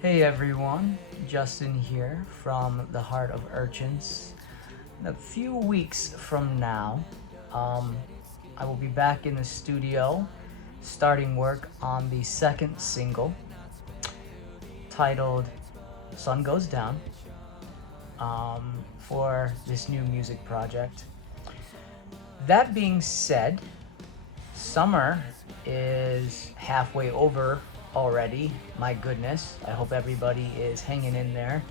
Hey everyone, Justin here from the heart of Urchins. In a few weeks from now, I will be back in the studio starting work on the second single titled Sun Goes Down for this new music project. That being said, summer is halfway over already. My goodness, I hope everybody is hanging in there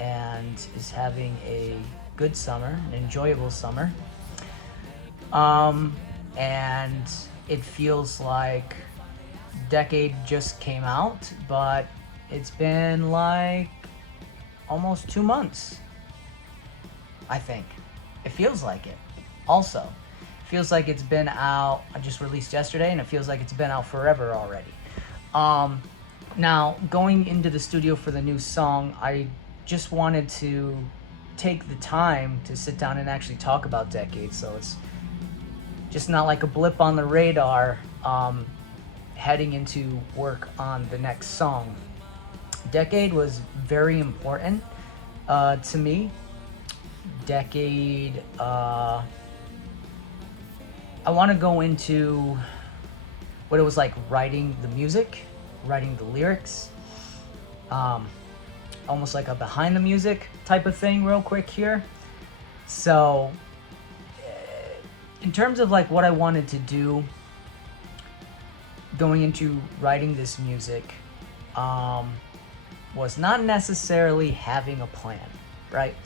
and is having a good summer, an enjoyable summer. And it feels like Decade just came out, but it's been like almost 2 months, I think. It feels like it. Also, feels like it's been out. I just released yesterday, and it feels like it's been out forever already. Now, going into the studio for the new song, I just wanted to take the time to sit down and actually talk about Decade, so it's just not like a blip on the radar heading into work on the next song. Decade was very important to me. Decade, I want to go into what it was like writing the music, writing the lyrics, almost like a behind the music type of thing real quick here. So in terms of like what I wanted to do going into writing this music, was not necessarily having a plan, right?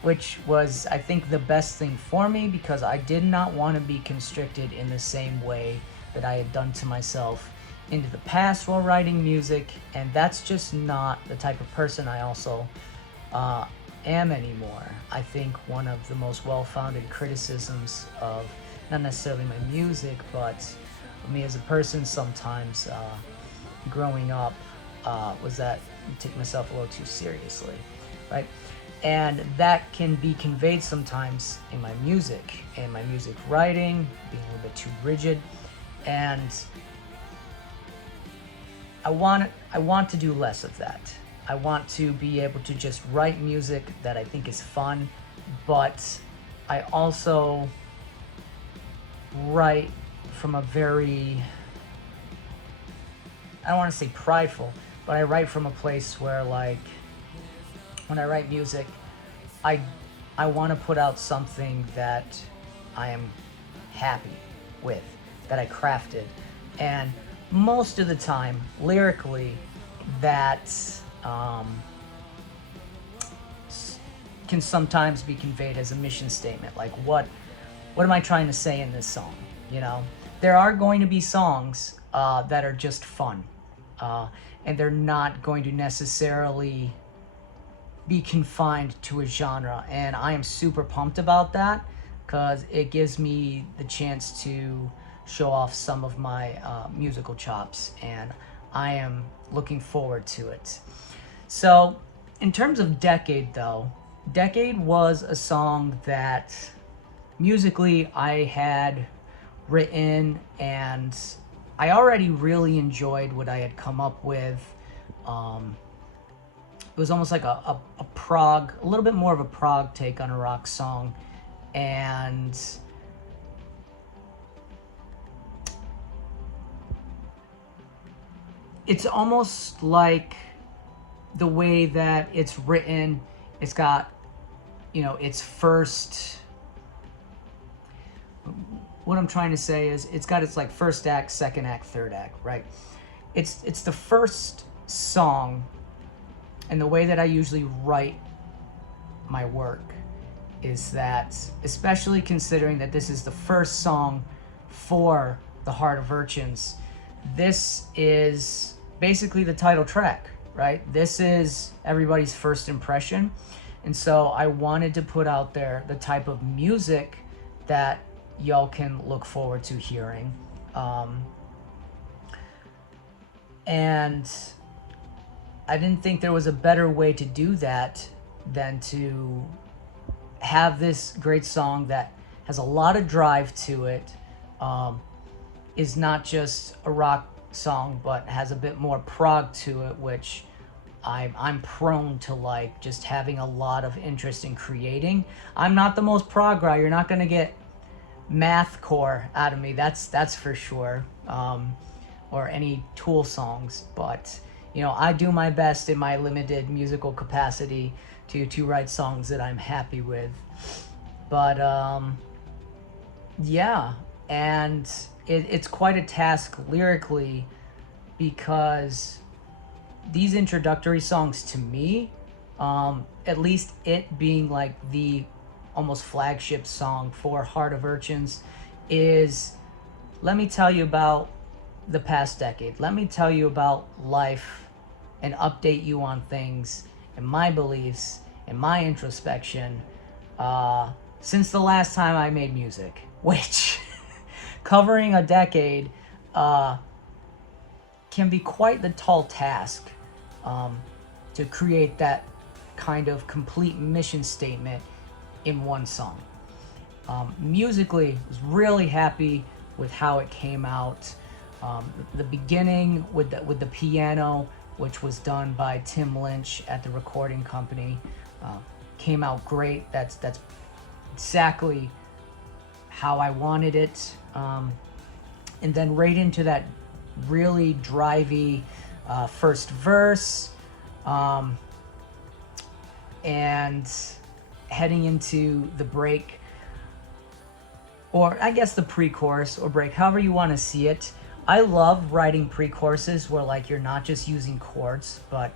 Which was, I think, the best thing for me because I did not want to be constricted in the same way that I had done to myself into the past while writing music, and that's just not the type of person I also am anymore. I think one of the most well-founded criticisms of not necessarily my music, but me as a person sometimes growing up was that I take myself a little too seriously, right? And that can be conveyed sometimes in my music writing, being a little bit too rigid. And I want to do less of that. I want to be able to just write music that I think is fun, but I also write from a very, I don't want to say prideful, but I write from a place where, like, when I write music, I want to put out something that I am happy with, that I crafted. And most of the time, lyrically, that can sometimes be conveyed as a mission statement. Like, what am I trying to say in this song? You know, there are going to be songs that are just fun, and they're not going to necessarily be confined to a genre, and I am super pumped about that because it gives me the chance to show off some of my musical chops, and I am looking forward to it. So in terms of Decade, though, Decade was a song that musically I had written, and I already really enjoyed what I had come up with. It was almost like a prog, a little bit more of a prog take on a rock song. And it's almost like the way that it's written, it's got, its first, what I'm trying to say is it's got its like first act, second act, third act, right? It's the first song, and the way that I usually write my work is that, especially considering that this is the first song for the Heart of Urchins, this is basically the title track, right? This is everybody's first impression. And so I wanted to put out there the type of music that y'all can look forward to hearing. And I didn't think there was a better way to do that than to have this great song that has a lot of drive to it, is not just a rock song, but has a bit more prog to it, which I'm prone to like just having a lot of interest in creating. I'm not the most prog guy. You're not gonna get math core out of me. That's for sure. Or any Tool songs, but you know, I do my best in my limited musical capacity to write songs that I'm happy with. But yeah, and it's quite a task lyrically, because these introductory songs to me, at least it being like the almost flagship song for Heart of Urchins, is let me tell you about the past decade. Let me tell you about life and update you on things and my beliefs and my introspection since the last time I made music, which covering a decade can be quite the tall task, to create that kind of complete mission statement in one song. Musically, I was really happy with how it came out. The beginning with the piano, which was done by Tim Lynch at the recording company, came out great. That's exactly how I wanted it. And then right into that really drivey first verse, and heading into the break, or I guess the pre-chorus or break, however you want to see it. I love writing pre-choruses where like you're not just using chords, but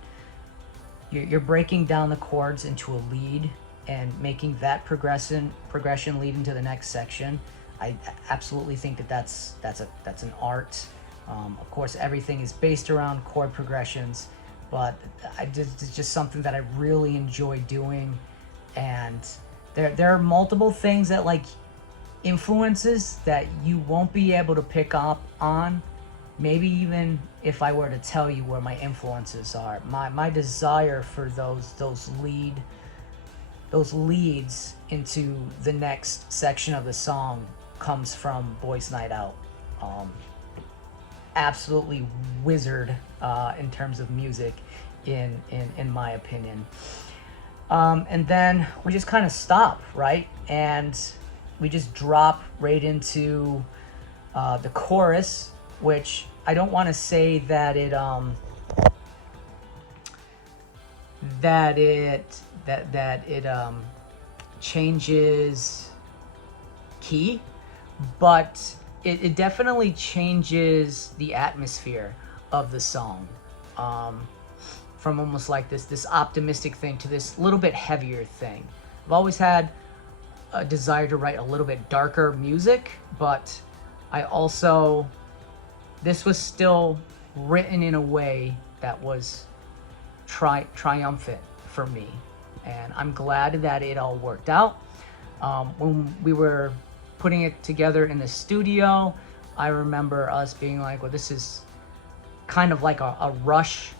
you're breaking down the chords into a lead and making that progression lead into the next section. I absolutely think that's an art. Of course, everything is based around chord progressions, but it's just something that I really enjoy doing. And there are multiple things that like influences that you won't be able to pick up on, maybe even if I were to tell you where my influences are. My desire for those leads into the next section of the song comes from Boys Night Out. Absolutely wizard in terms of music, in my opinion. And then we just kind of stop, right? And we just drop right into the chorus, which I don't want to say that it changes key, but it definitely changes the atmosphere of the song, from almost like this optimistic thing to this little bit heavier thing. I've always had a desire to write a little bit darker music, but this was still written in a way that was triumphant for me, and I'm glad that it all worked out. When we were putting it together in the studio, I remember us being like, well, this is kind of like a Rush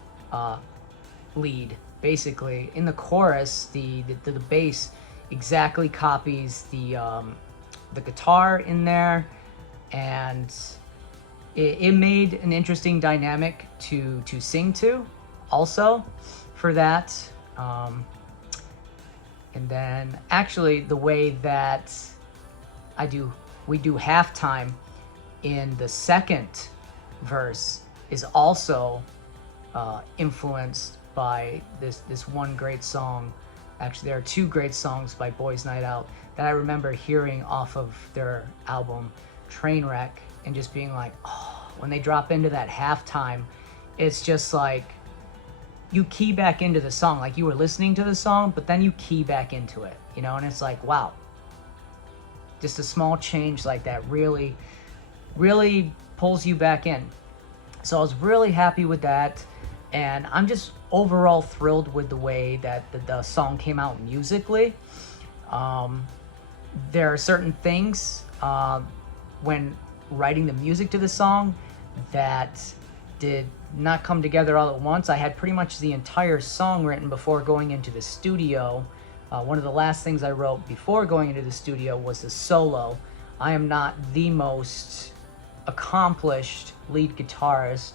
lead. Basically, in the chorus, the bass exactly copies the guitar in there, and it made an interesting dynamic to sing to also for that. And then actually the way that we do halftime in the second verse is also influenced by this one great song. Actually, there are two great songs by Boys Night Out that I remember hearing off of their album Trainwreck and just being like, oh, when they drop into that halftime, it's just like you key back into the song, like you were listening to the song, but then you key back into it, you know, and it's like, wow, just a small change like that really, really pulls you back in. So I was really happy with that, and I'm just overall thrilled with the way that the song came out musically. There are certain things when writing the music to the song that did not come together all at once. I had pretty much the entire song written before going into the studio. One of the last things I wrote before going into the studio was the solo. I am not the most accomplished lead guitarist,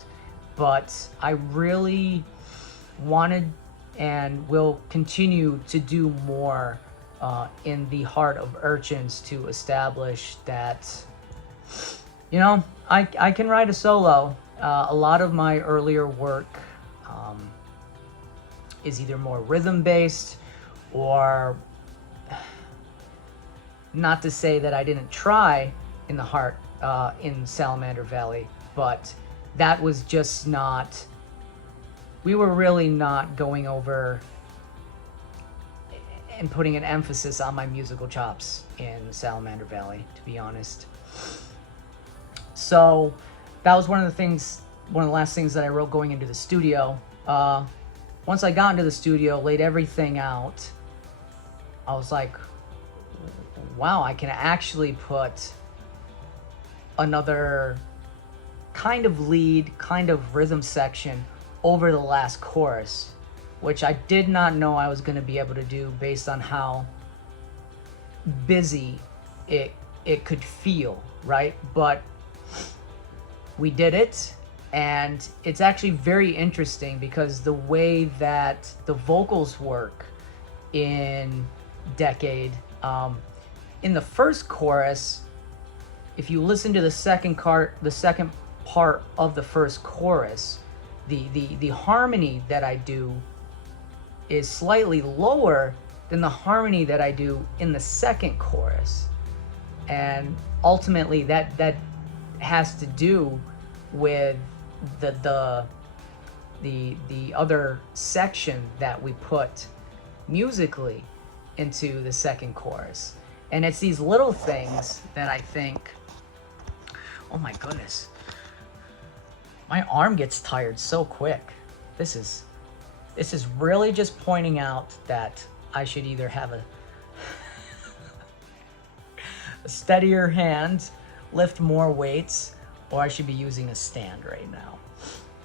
but I really wanted and will continue to do more in the heart of Urchins to establish that, you know, I can write a solo. A lot of my earlier work is either more rhythm based, or not to say that I didn't try in the heart in Salamander Valley, but that was just not, we were really not going over and putting an emphasis on my musical chops in Salamander Valley, to be honest. So that was one of the last things that I wrote going into the studio. Once I got into the studio, laid everything out, I was like, wow, I can actually put another kind of lead, kind of rhythm section over the last chorus, which I did not know I was going to be able to do based on how busy it could feel, right? But we did it, and it's actually very interesting because the way that the vocals work in Decade, in the first chorus, if you listen to the second part of the first chorus, the harmony that I do is slightly lower than the harmony that I do in the second chorus. And ultimately that has to do with the other section that we put musically into the second chorus. And it's these little things that I think, oh my goodness, my arm gets tired so quick. This is really just pointing out that I should either have a steadier hand, lift more weights, or I should be using a stand right now.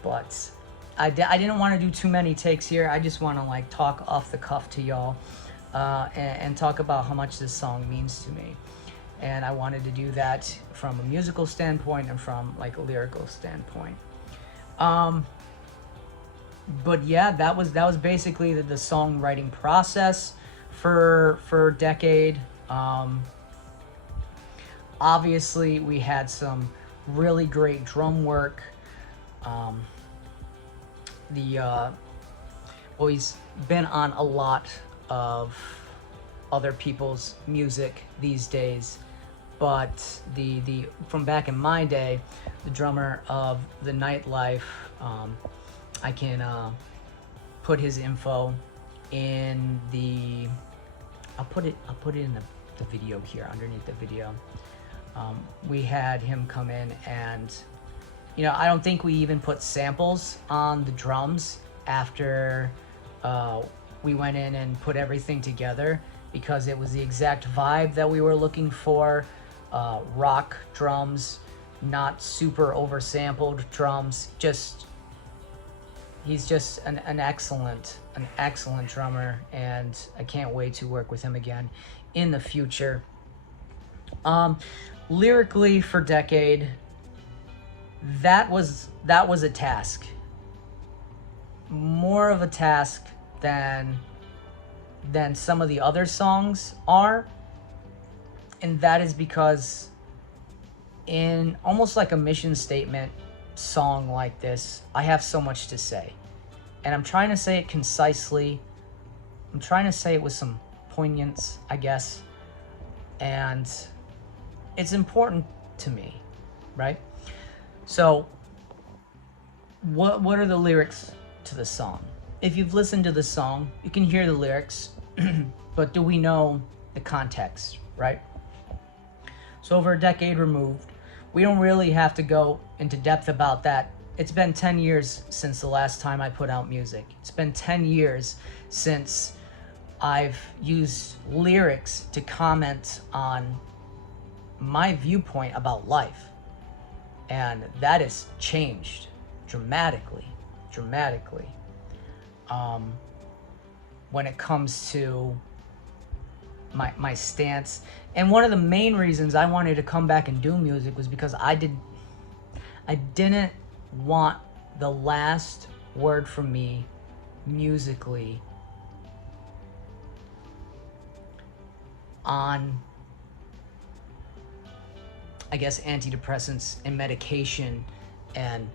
But I didn't want to do too many takes here. I just want to like talk off the cuff to y'all and talk about how much this song means to me. And I wanted to do that from a musical standpoint and from like a lyrical standpoint. But yeah, that was basically the songwriting process for Decade. Obviously, we had some really great drum work. He's been on a lot of other people's music these days, but the from back in my day, the drummer of the Nightlife, I can put his info in the, I'll put it in the video here, underneath the video. We had him come in, and you know, I don't think we even put samples on the drums after we went in and put everything together, because it was the exact vibe that we were looking for. Rock drums, not super oversampled drums. He's just an excellent drummer, and I can't wait to work with him again in the future. Lyrically for Decade, that was a task. More of a task than some of the other songs are. And that is because in almost like a mission statement song like this, I have so much to say. And I'm trying to say it concisely. I'm trying to say it with some poignance, I guess. And it's important to me, right? So, what are the lyrics to the song? If you've listened to the song, you can hear the lyrics, but do we know the context, right? So over a decade removed, we don't really have to go into depth about that. It's been 10 years since the last time I put out music. It's been 10 years since I've used lyrics to comment on my viewpoint about life. And that has changed dramatically. When it comes to my stance. And one of the main reasons I wanted to come back and do music was because I didn't want the last word from me musically on, I guess, antidepressants and medication and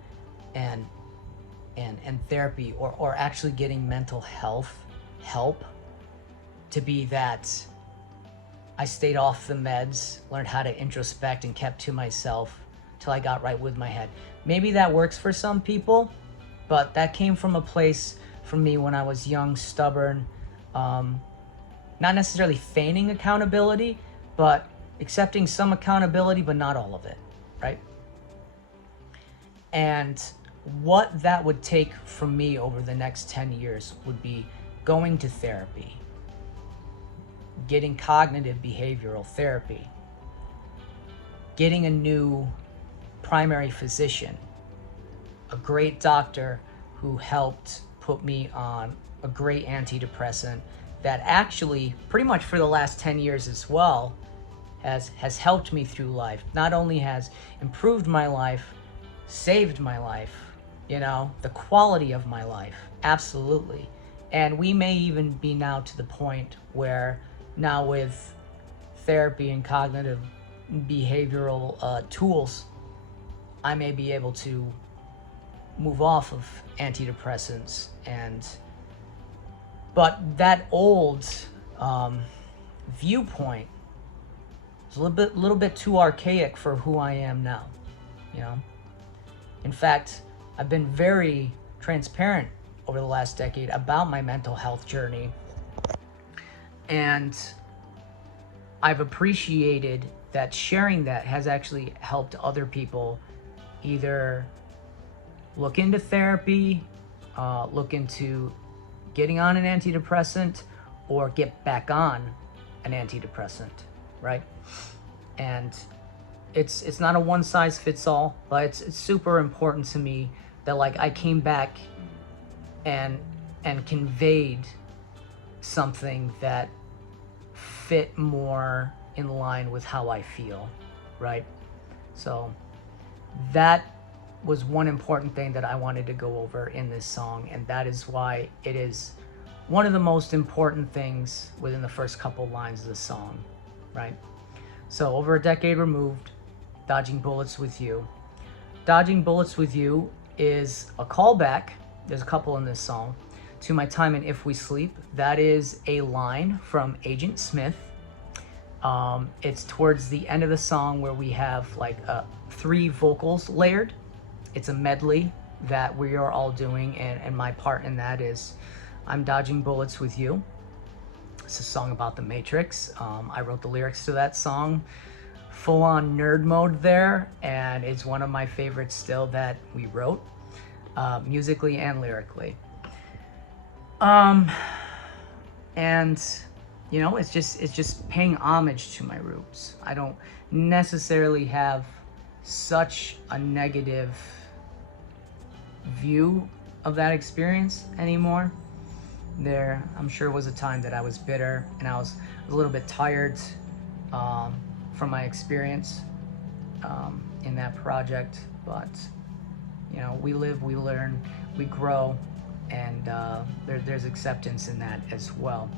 and therapy, or actually getting mental health help, to be that I stayed off the meds, learned how to introspect, and kept to myself till I got right with my head. Maybe that works for some people, but that came from a place for me when I was young, stubborn, not necessarily feigning accountability, but accepting some accountability, but not all of it, right? And what that would take from me over the next 10 years would be going to therapy, getting cognitive behavioral therapy, getting a new primary physician, a great doctor who helped put me on a great antidepressant that actually pretty much for the last 10 years as well has helped me through life. Not only has improved my life, saved my life, you know, the quality of my life, absolutely. And we may even be now to the point where now with therapy and cognitive behavioral tools, I may be able to move off of antidepressants. But that old viewpoint is a little bit too archaic for who I am now, you know. In fact, I've been very transparent over the last decade about my mental health journey, and I've appreciated that sharing that has actually helped other people either look into therapy, look into getting on an antidepressant, or get back on an antidepressant, right? And it's not a one size fits all, but it's super important to me that, like, I came back and conveyed something that fit more in line with how I feel, right? So that was one important thing that I wanted to go over in this song, and that is why it is one of the most important things within the first couple lines of the song, right? So over a decade removed, dodging bullets with you. Dodging bullets with you is a callback, there's a couple in this song, to my time in If We Sleep. That is a line from Agent Smith. It's towards the end of the song where we have like 3 vocals layered. It's a medley that we are all doing, and my part in that is I'm dodging bullets with you. It's a song about the Matrix. I wrote the lyrics to that song, full on nerd mode there, and it's one of my favorites still that we wrote, musically and lyrically. And you know, it's just paying homage to my roots. I don't necessarily have such a negative view of that experience anymore. I'm sure was a time that I was bitter and I was a little bit tired from my experience in that project, but you know, we live, we learn, we grow, and there's acceptance in that as well.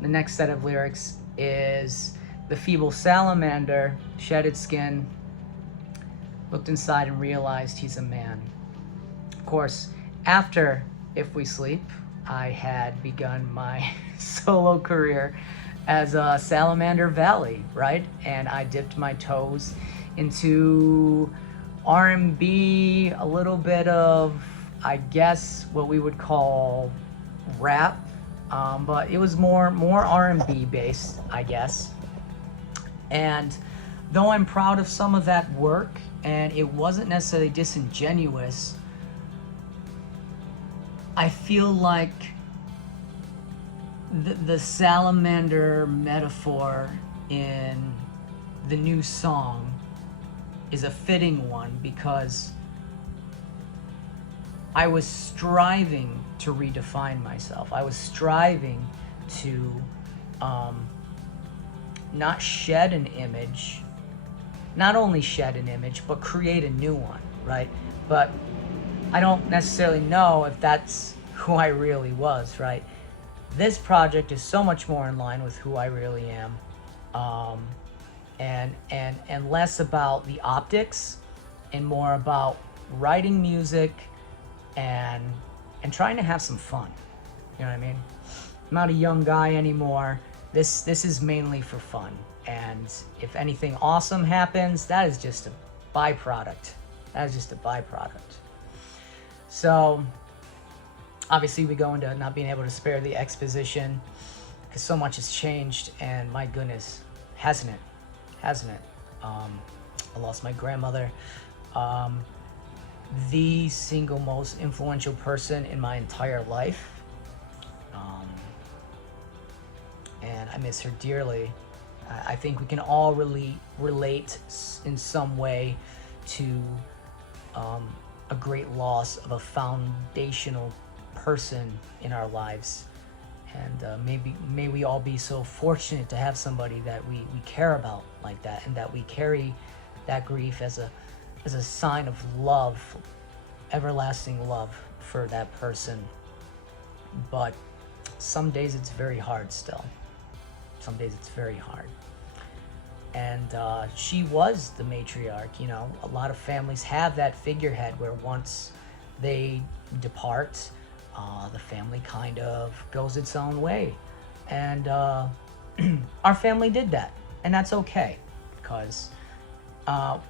The next set of lyrics is the feeble salamander shedded skin, looked inside and realized he's a man. Of course, after If We Sleep, I had begun my solo career as a Salamander Valley, right? And I dipped my toes into R&B, a little bit of, I guess, what we would call rap, but it was more R&B based, I guess. And though I'm proud of some of that work, and it wasn't necessarily disingenuous, I feel like the salamander metaphor in the new song is a fitting one, because I was striving to redefine myself. I was striving to not shed an image, not only shed an image, but create a new one, right? But I don't necessarily know if that's who I really was, right? This project is so much more in line with who I really am, and less about the optics and more about writing music and trying to have some fun. You know what I mean? I'm not a young guy anymore. This is mainly for fun, and if anything awesome happens, that is just a byproduct. That is just a byproduct. So obviously we go into not being able to spare the exposition because so much has changed, and my goodness, hasn't it? I lost my grandmother, the single most influential person in my entire life, and I miss her dearly. I think we can all relate in some way to a great loss of a foundational person in our lives, and may we all be so fortunate to have somebody that we care about like that, and that we carry that grief as a sign of love, everlasting love for that person. But some days it's very hard still. Some days it's very hard. And she was the matriarch. You know, a lot of families have that figurehead where once they depart, the family kind of goes its own way. And our family did that, and that's okay, because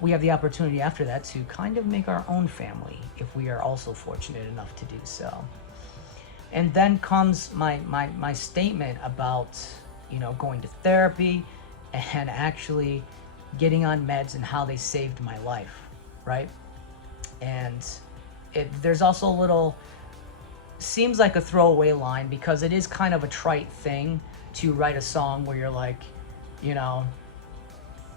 we have the opportunity after that to kind of make our own family if we are also fortunate enough to do so. And then comes my statement about, you know, going to therapy and actually getting on meds and how they saved my life, right? And there's also a little, seems like a throwaway line, because it is kind of a trite thing to write a song where you're like, you know,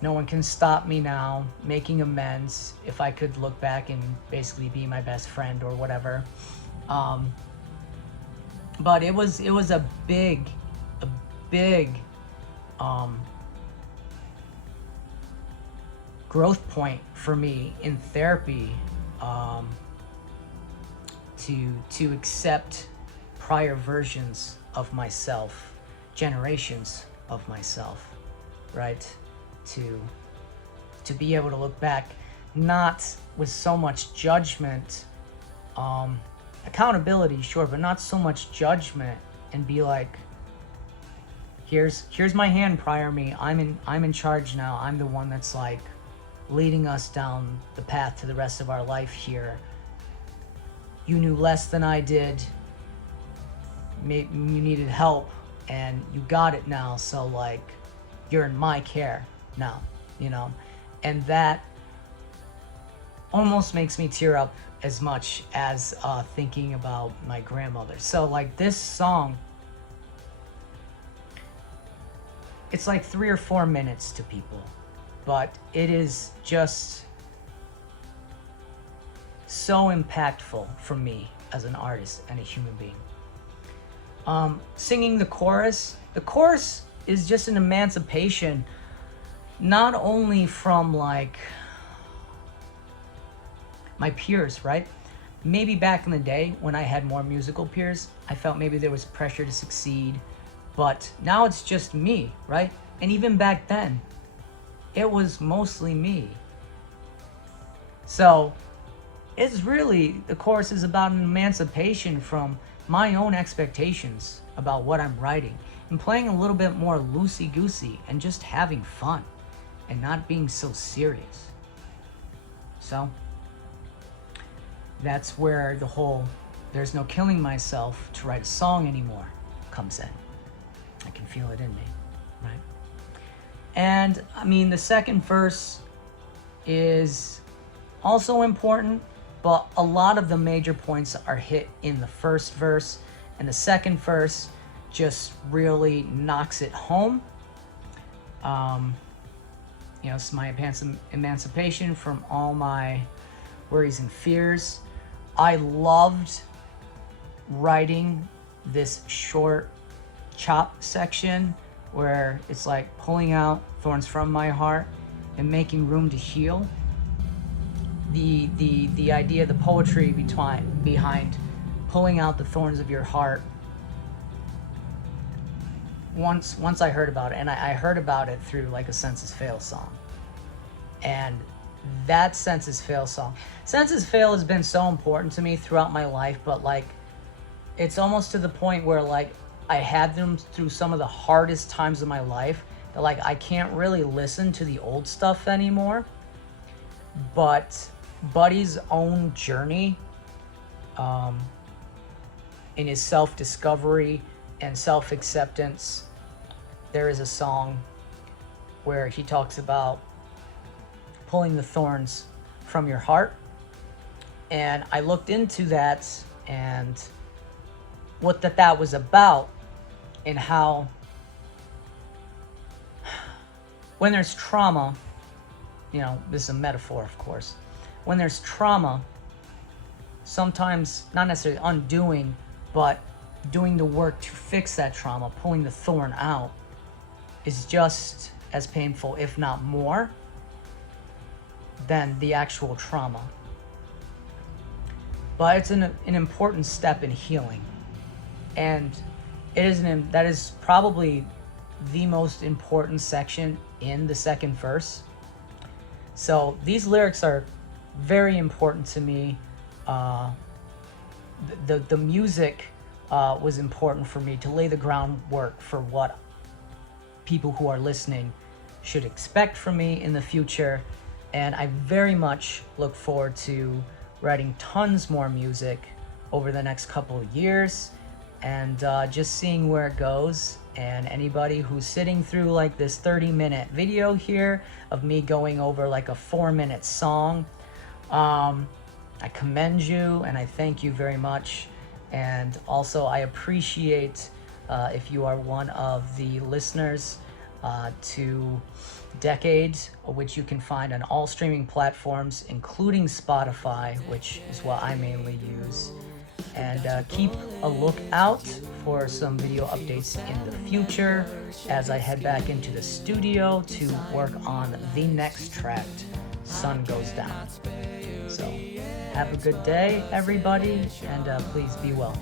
no one can stop me now, making amends, if I could look back and basically be my best friend or whatever. But it was a big growth point for me in therapy, to accept prior versions of myself, generations of myself, right? To be able to look back, not with so much judgment, accountability, sure, but not so much judgment, and be like, here's my hand prior me. I'm in charge now. I'm the one that's like leading us down the path to the rest of our life here. You knew less than I did. You needed help, and you got it now. So like, you're in my care now, you know? And that almost makes me tear up as much as thinking about my grandmother. So like, this song, it's like 3 or 4 minutes to people, but it is just so impactful for me as an artist and a human being. Singing the chorus is just an emancipation, not only from like my peers, right? Maybe back in the day when I had more musical peers, I felt maybe there was pressure to succeed, but now it's just me, right? And even back then, it was mostly me. So it's really, the chorus is about an emancipation from my own expectations about what I'm writing, and playing a little bit more loosey-goosey and just having fun and not being so serious. So that's where the whole "there's no killing myself to write a song anymore" comes in. I can feel it in me, right? And I mean, the second verse is also important, but a lot of the major points are hit in the first verse, and the second verse just really knocks it home. You know, it's my emancipation from all my worries and fears. I loved writing this short chop section where it's like pulling out thorns from my heart and making room to heal. The idea, the poetry behind pulling out the thorns of your heart. Once I heard about it, and I heard about it through like a Senses Fail song. And that Senses Fail song, Senses Fail has been so important to me throughout my life, but like it's almost to the point where like I had them through some of the hardest times of my life that like I can't really listen to the old stuff anymore. But Buddy's own journey in his self-discovery and self-acceptance, there is a song where he talks about pulling the thorns from your heart. And I looked into that and what that was about, and how when there's trauma, you know, this is a metaphor, of course. When there's trauma, sometimes not necessarily undoing, but doing the work to fix that trauma, pulling the thorn out, is just as painful, if not more, than the actual trauma. But it's an important step in healing. And that is probably the most important section in the second verse. So these lyrics are very important to me. The music was important for me to lay the groundwork for what people who are listening should expect from me in the future. And I very much look forward to writing tons more music over the next couple of years, and just seeing where it goes. And anybody who's sitting through like this 30-minute video here of me going over like a 4-minute song, I commend you and I thank you very much. And also I appreciate if you are one of the listeners to Decade, which you can find on all streaming platforms, including Spotify, which is what I mainly use. And keep a lookout for some video updates in the future as I head back into the studio to work on the next track, Sun Goes Down. So have a good day, everybody, and please be well.